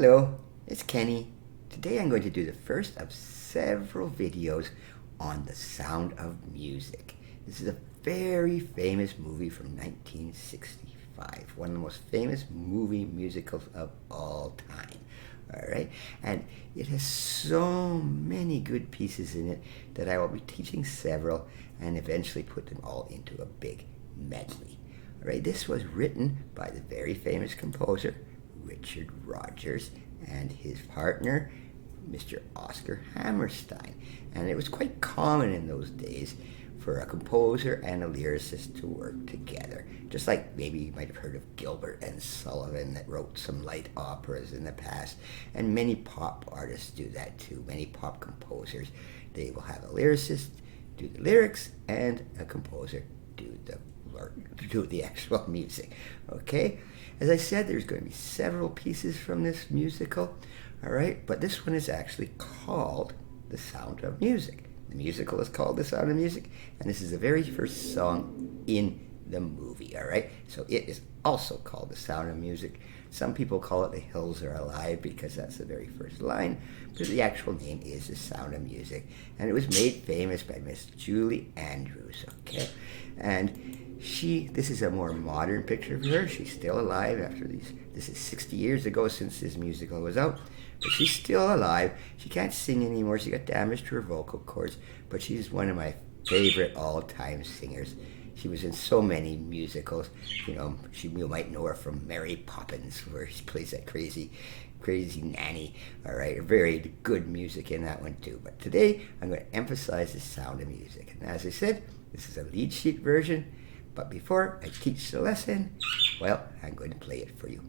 Hello, it's Kenny. Today I'm going to do the first of several videos on The Sound of Music. This is a very famous movie from 1965, one of the most famous movie musicals of all time. All right, and it has so many good pieces in it that I will be teaching several and eventually put them all into a big medley. All right, this was written by the very famous composer Richard Rodgers and his partner, Mr. Oscar Hammerstein. And it was quite common in those days for a composer and a lyricist to work together. Just like maybe you might have heard of Gilbert and Sullivan that wrote some light operas in the past. And many pop artists do that too. Many pop composers, they will have a lyricist do the lyrics and a composer do the actual music. Okay? As I said, there's going to be several pieces from this musical, all right? But this one is actually called The Sound of Music. The musical is called The Sound of Music, and this is the very first song in the movie, all right? So it is also called The Sound of Music. Some people call it The Hills Are Alive because that's the very first line, but the actual name is The Sound of Music, and it was made famous by Miss Julie Andrews, okay? And this is a more modern picture of her. She's still alive after this is 60 years ago since this musical was out, but she's still alive. She can't sing anymore. She got damage to her vocal cords, but she's one of my favorite all-time singers. She was in so many musicals. You might know her from Mary Poppins, where she plays that crazy nanny. All right, very good music in that one too. But today, I'm going to emphasize The Sound of Music. And as I said, this is a lead sheet version. But before I teach the lesson, well, I'm going to play it for you.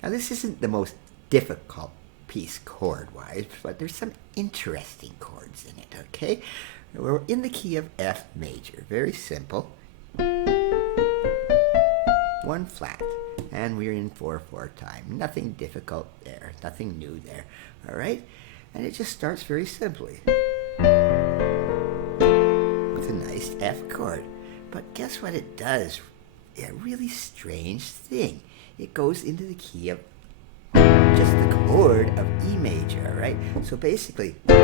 Now, this isn't the most difficult piece chord-wise, but there's some interesting chords in it, okay? We're in the key of F major, very simple. 1 flat, and we're in 4/4 time. Nothing difficult there, nothing new there, all right? And it just starts very simply with a nice F chord. But guess what it does? A really strange thing. It goes into the key of just the chord of E major, all right? So basically, all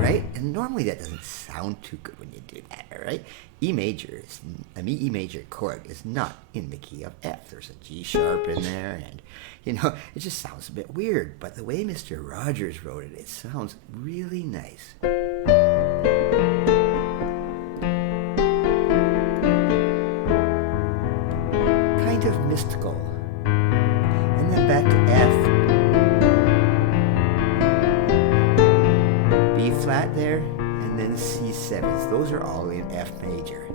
right? And normally that doesn't sound too good when you do that, all right? E major chord is not in the key of F. There's a G sharp in there, and it just sounds a bit weird. But the way Mr. Rodgers wrote it, it sounds really nice. Kind of mystical. And then back to F. B flat there, and then C7s. Those are all in F major.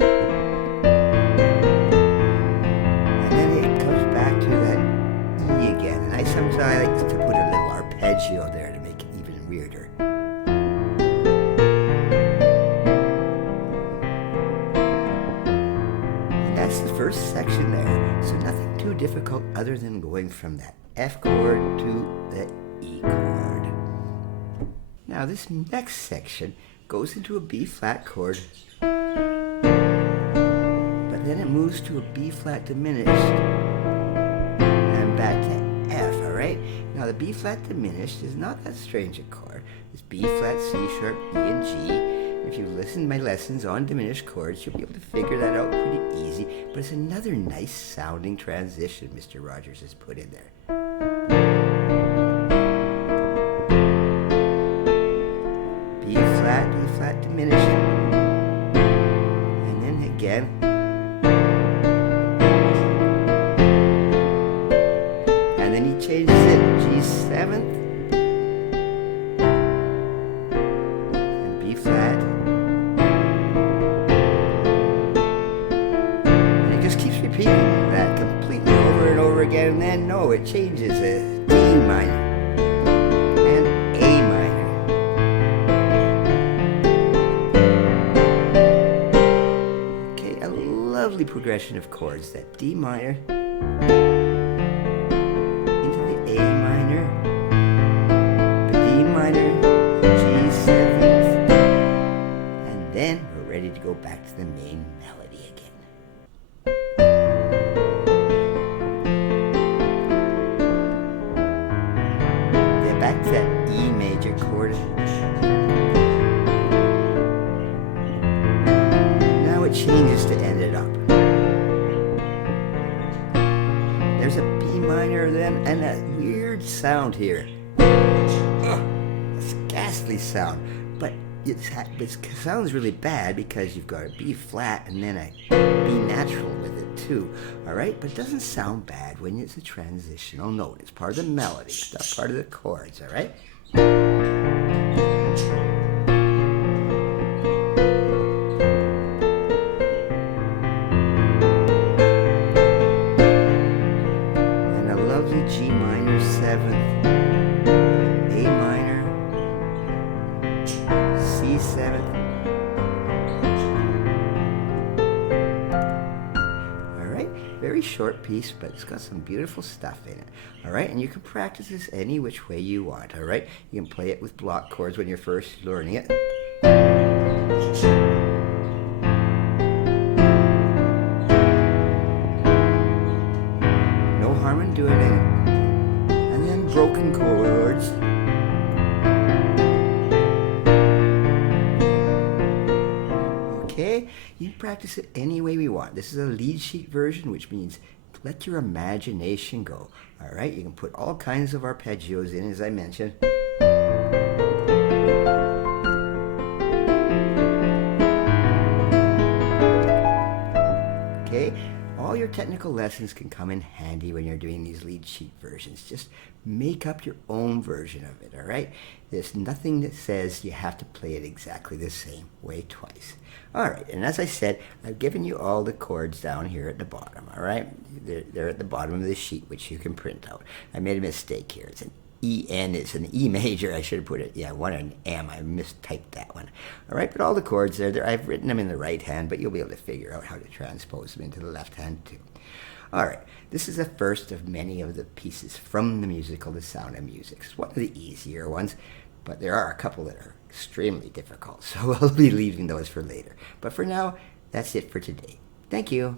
sometimes I like to put a little arpeggio there to make it even weirder. And that's the first section there, so nothing too difficult other than going from that F chord to the E chord. Now this next section goes into a B flat chord, but then it moves to a B flat diminished and back to F, alright? Now the B flat diminished is not that strange a chord. It's B flat, C sharp, E and G. If you listen to my lessons on diminished chords, you'll be able to figure that out pretty easy, but it's another nice sounding transition Mr. Rogers has put in there. B flat diminished, and then again, and then he changes it, G7, and B flat, and it just keeps repeating that completely over and over again, and then no, it changes it, D minor. Lovely progression of chords, that D minor into the A minor, the D minor, G7th, and then we're ready to go back to the main melody again. Then back to that E major chord. Now it changes to end it up. There's a B minor then, and that weird sound here. It's a ghastly sound, but it sounds really bad because you've got a B flat and then a B natural with it too, alright? But it doesn't sound bad when it's a transitional note. It's part of the melody, it's not part of the chords, alright? G minor 7th, A minor, C 7th. Alright, very short piece, but it's got some beautiful stuff in it. Alright, and you can practice this any which way you want. Alright, you can play it with block chords when you're first learning it. No harm in doing it. Broken chords. Okay, you can practice it any way we want. This is a lead sheet version, which means let your imagination go. All right, you can put all kinds of arpeggios in, as I mentioned. Okay, all your technical lessons can come in handy when you're doing these lead sheet versions. Just make up your own version of it, all right? There's nothing that says you have to play it exactly the same way twice. All right, and as I said, I've given you all the chords down here at the bottom, all right? They're at the bottom of the sheet, which you can print out. I made a mistake here. It's an E-N, it's an E major. I should have put it, yeah, one an M. I mistyped that one. All right, but all the chords are there. I've written them in the right hand, but you'll be able to figure out how to transpose them into the left hand too. All right, this is the first of many of the pieces from the musical The Sound of Music. It's one of the easier ones, but there are a couple that are extremely difficult, so I'll be leaving those for later. But for now, that's it for today. Thank you.